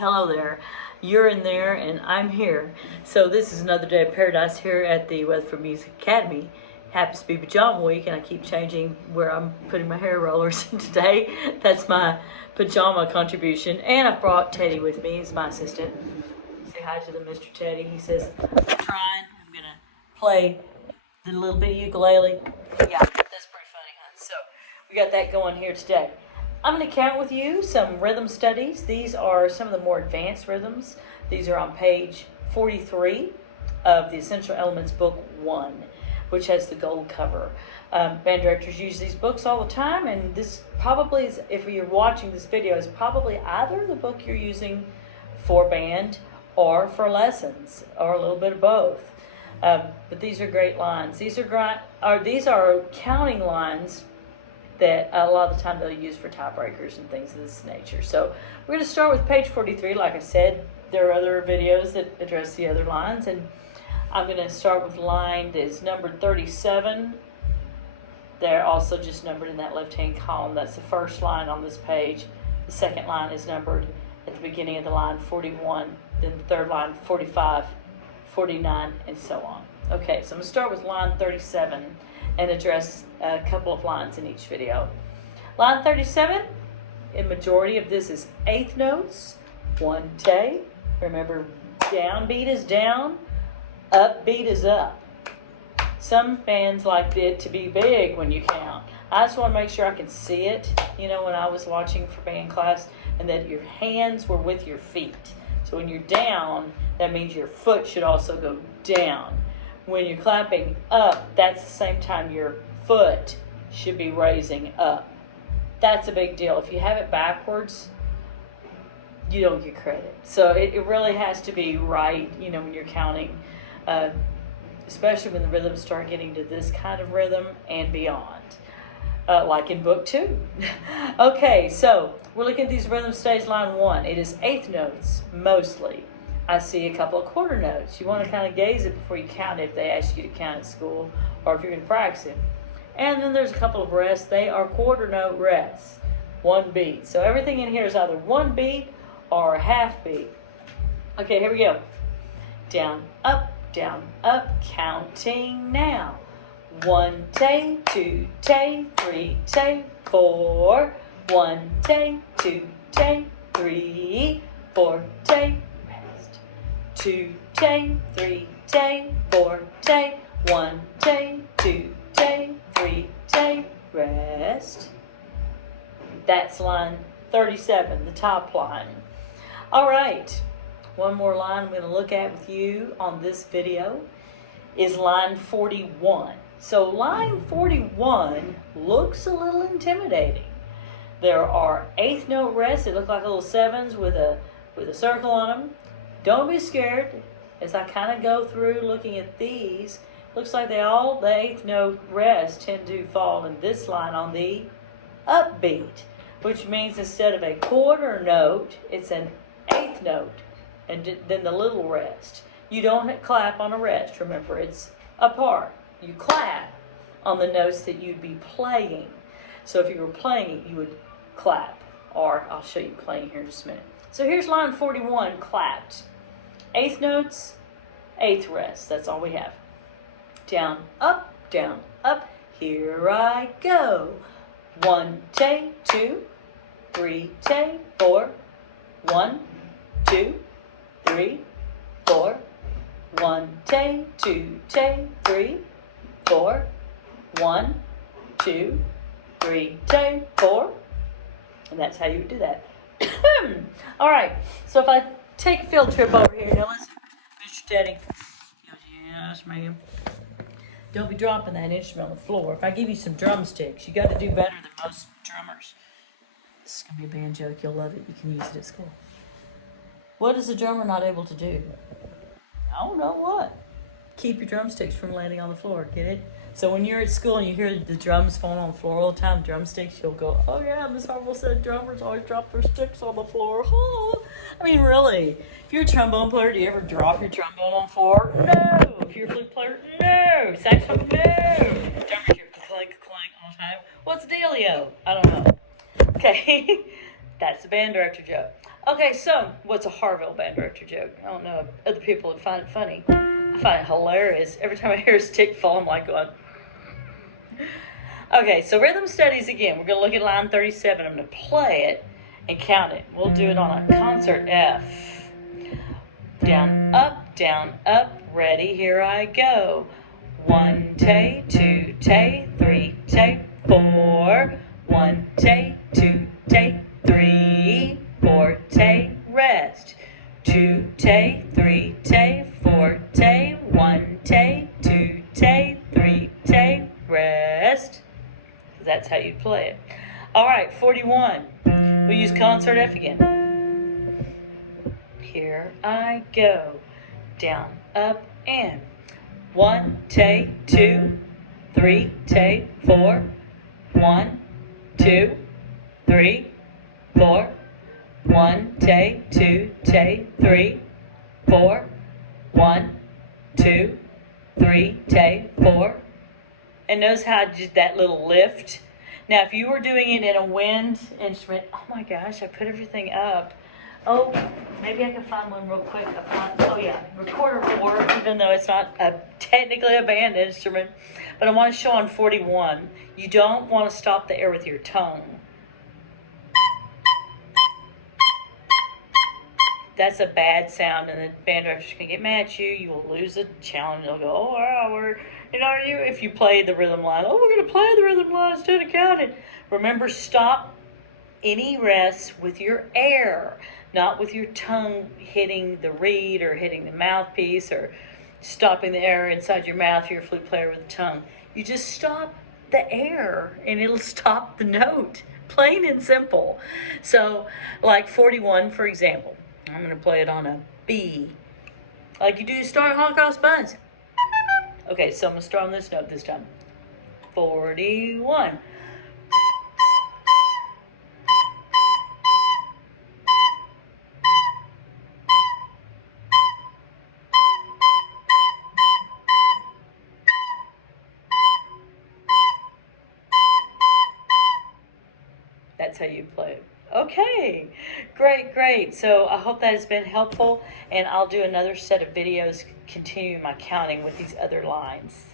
Hello there. You're in there and I'm here. So this is another day of paradise here at the Weatherford Music Academy. Happens to be pajama week and I keep changing where I'm putting my hair rollers. Today, that's my pajama contribution. And I brought Teddy with me. He's my assistant. Say hi to the Mr. Teddy. He says, I'm trying. I'm going to play the little bitty ukulele. Yeah, that's pretty funny, huh? So we got that going here today. I'm going to count with you some rhythm studies. These are some of the more advanced rhythms. These are on page 43 of the Essential Elements Book 1, which has the gold cover. Band directors use these books all the time, and this probably is, if you're watching this video, is probably either the book you're using for band or for lessons, or a little bit of both. But these are great lines. These are counting lines that a lot of the time they'll use for tiebreakers and things of this nature. So we're going to start with page 43. Like I said, there are other videos that address the other lines, and I'm going to start with line that is numbered 37. They're also just numbered in that left-hand column. That's the first line on this page. The second line is numbered at the beginning of the line 41, then the third line 45, 49, and so on. Okay, so I'm going to start with line 37 and address a couple of lines in each video. Line 37, a majority of this is eighth notes, one te. Remember, downbeat is down, upbeat is up. Some bands like it to be big when you count. I just want to make sure I can see it, when I was watching for band class, and that your hands were with your feet. So when you're down, that means your foot should also go down. When you're clapping up, that's the same time your foot should be raising up. That's a big deal. If you have it backwards, you don't get credit. So it really has to be right, when you're counting, especially when the rhythms start getting to this kind of rhythm and beyond, like in book 2. Okay, so we're looking at these rhythm studies. Line 1, it is eighth notes mostly. I see a couple of quarter notes. You want to kind of gaze it before you count it if they ask you to count at school or if you're going to practice it. And then there's a couple of rests. They are quarter note rests, one beat. So everything in here is either one beat or a half beat. Okay, here we go. Down, up, counting now. 1 te, 2 te, 3 te, 4. 1 te, 2 te, 3, 4 te. 2 te, 3 te, 4 te, 1 te, 2 te, 3 te, rest. That's line 37, the top line. All right, one more line I'm going to look at with you on this video is line 41. So line 41 looks a little intimidating. There are eighth note rests. They look like little sevens with a circle on them. Don't be scared. As I kind of go through looking at these, looks like the eighth note rests tend to fall in this line on the upbeat, which means instead of a quarter note, it's an eighth note, and then the little rest. You don't clap on a rest. Remember, it's a part. You clap on the notes that you'd be playing. So if you were playing it, you would clap, or I'll show you playing here in just a minute. So here's line 41 clapped. Eighth notes, eighth rest. That's all we have. Down, up, here I go. 1 te, 2, 3 te, 4. 1, 2, 3, 4. 1 te, 2 te, 3, 4. 1, 2, 3 te, 4. And that's how you would do that. All right, so if I take a field trip over here, now listen, Mr. Teddy. Yes, ma'am. Don't be dropping that instrument on the floor. If I give you some drumsticks, you got to do better than most drummers. This is going to be a band joke. You'll love it. You can use it at school. What is a drummer not able to do? I don't know what. Keep your drumsticks from landing on the floor. Get it? So when you're at school and you hear the drums falling on the floor all the time, drumsticks, you'll go, oh yeah, Miss Harville said drummers always drop their sticks on the floor. Oh. I mean, really, if you're a trombone player, do you ever drop your trombone on the floor? No. If you're a flute player, no. Saxophone, no. Drummers, you're clink, clink all the time. What's the dealio? I don't know. Okay, that's the band director joke. Okay, so what's a Harville band director joke? I don't know if other people would find it funny. I find it hilarious. Every time I hear a stick fall, I'm like going. Okay, so rhythm studies again. We're going to look at line 37. I'm going to play it and count it. We'll do it on a concert F. Down, up, ready, here I go. 1 tay, 2 tay, 3 tay, 4. 1 tay, 2 tay, 3, 4 tay, rest. 2 tay, 3 tay, 4 tay, 1 tay, 2 tay, 3 tay, rest. That's how you play it. All right, 41. We'll use concert F again. Here I go. Down, up, and 1 tay, 2, 3 tay, 4. 1, 2, 3, 4. 1 tay, 2 tay, 3, 4. 1, 2, 3 tay, 4. And notice how I did that little lift. Now, if you were doing it in a wind instrument, oh my gosh, I put everything up. Oh, maybe I can find one real quick. Oh yeah, recorder will work, even though it's not technically a band instrument. But I want to show on 41, you don't want to stop the air with your tongue. That's a bad sound, and the band director's gonna get mad at you. You will lose a challenge. They'll go, oh, wow, if you play the rhythm line, oh, we're gonna play the rhythm line instead of counting. Remember, stop any rest with your air, not with your tongue hitting the reed or hitting the mouthpiece or stopping the air inside your mouth if you're a flute player with the tongue. You just stop the air and it'll stop the note. Plain and simple. So, like 41, for example. I'm going to play it on a B. Like you do Star Holocaust Buns. Okay, so I'm going to start on this note this time. 41. That's how you play it. Okay, great. So I hope that has been helpful, and I'll do another set of videos continuing my counting with these other lines.